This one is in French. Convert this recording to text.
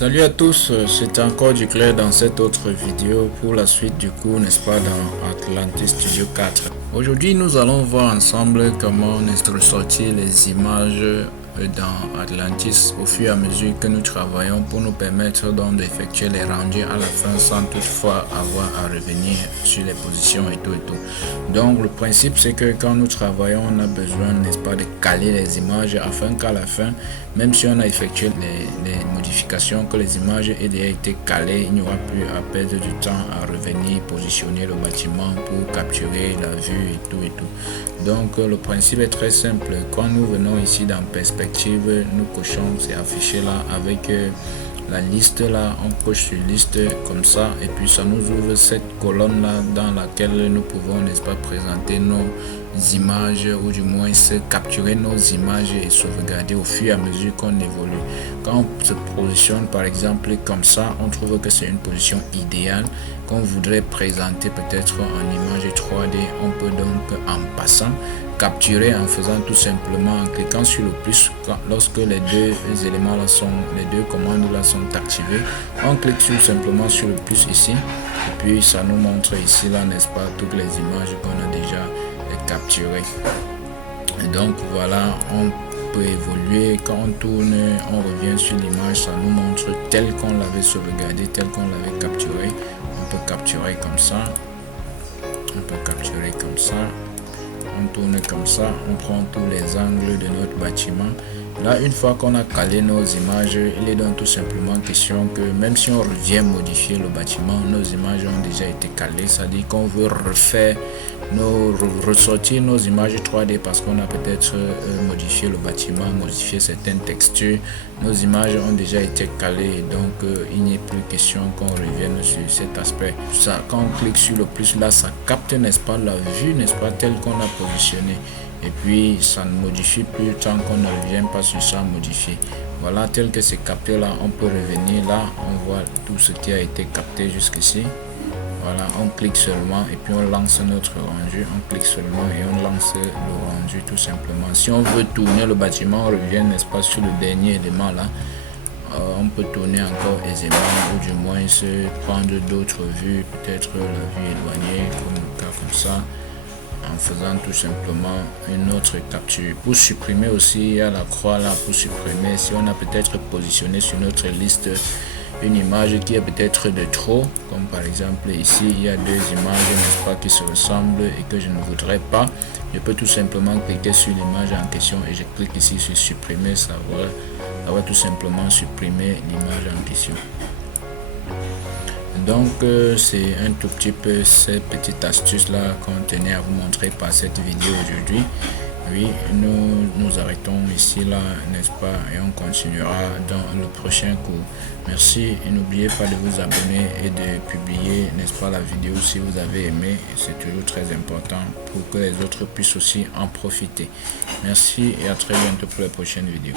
Salut à tous, c'est encore du clair dans cette autre vidéo pour la suite du cours, n'est-ce pas, dans Atlantis Studio 4. Aujourd'hui, nous allons voir ensemble comment ressortir les images dans Atlantis au fur et à mesure que nous travaillons pour nous permettre donc d'effectuer les rendus à la fin sans toutefois avoir à revenir sur les positions et tout. Donc le principe c'est que quand nous travaillons, on a besoin, n'est-ce pas, de caler les images afin qu'à la fin, même si on a effectué les modifications, que les images aient déjà été calées, il n'y aura plus à perdre du temps à revenir positionner le bâtiment pour capturer la vue et tout. Donc le principe est très simple. Quand nous venons ici dans perspective, nous cochons, c'est affiché là avec la liste là, on coche sur liste comme ça et puis ça nous ouvre cette colonne là dans laquelle nous pouvons, n'est-ce pas, présenter nos images ou du moins capturer nos images et sauvegarder au fur et à mesure qu'on évolue. Quand on se positionne par exemple comme ça, on trouve que c'est une position idéale qu'on voudrait présenter peut-être en image 3D. On peut donc en passant capturer en faisant tout simplement en cliquant sur le plus. Lorsque les deux éléments là sont, les deux commandes là sont activées, on clique simplement sur le plus ici et puis ça nous montre ici là, n'est-ce pas, toutes les images qu'on a déjà capturées. Et donc voilà, on peut évoluer. Quand on tourne, on revient sur l'image, ça nous montre tel qu'on l'avait sauvegardé, tel qu'on l'avait capturé. On peut capturer comme ça, on peut capturer comme ça. On tourne comme ça, on prend tous les angles de notre bâtiment. Là, une fois qu'on a calé nos images, il est donc tout simplement question que même si on revient modifier le bâtiment, nos images ont déjà été calées. C'est-à-dire qu'on veut refaire ressortir nos images 3D parce qu'on a peut-être modifié le bâtiment, modifié certaines textures. Nos images ont déjà été calées, donc il n'est plus question qu'on revienne sur cet aspect. Ça, quand on clique sur le plus là, ça capte, n'est-ce pas, la vue, n'est-ce pas, telle qu'on a positionné. Et puis ça ne modifie plus tant qu'on ne revient pas sur ça modifier. Voilà, tel que c'est capté là, on peut revenir là, on voit tout ce qui a été capté jusqu'ici. Voilà, on clique seulement et puis on lance notre rendu, on clique seulement et on lance le rendu tout simplement. Si on veut tourner le bâtiment, on revient, n'est-ce pas, sur le dernier élément là. On peut tourner encore aisément ou du moins se prendre d'autres vues, peut-être la vue éloignée comme le cas comme ça, en faisant tout simplement une autre capture. Pour supprimer aussi, il y a la croix là pour supprimer. Si on a peut-être positionné sur notre liste une image qui est peut-être de trop, comme par exemple ici il y a deux images, n'est-ce pas, qui se ressemblent et que je ne voudrais pas, je peux tout simplement cliquer sur l'image en question et je clique ici sur supprimer. Ça va tout simplement supprimer l'image en question. Donc c'est un tout petit peu ces petites astuces là qu'on tenait à vous montrer par cette vidéo aujourd'hui. Oui, nous arrêtons ici là, n'est-ce pas, et on continuera dans le prochain cours. Merci et n'oubliez pas de vous abonner et de publier, n'est-ce pas, la vidéo si vous avez aimé. C'est toujours très important pour que les autres puissent aussi en profiter. Merci et à très bientôt pour la prochaine vidéo.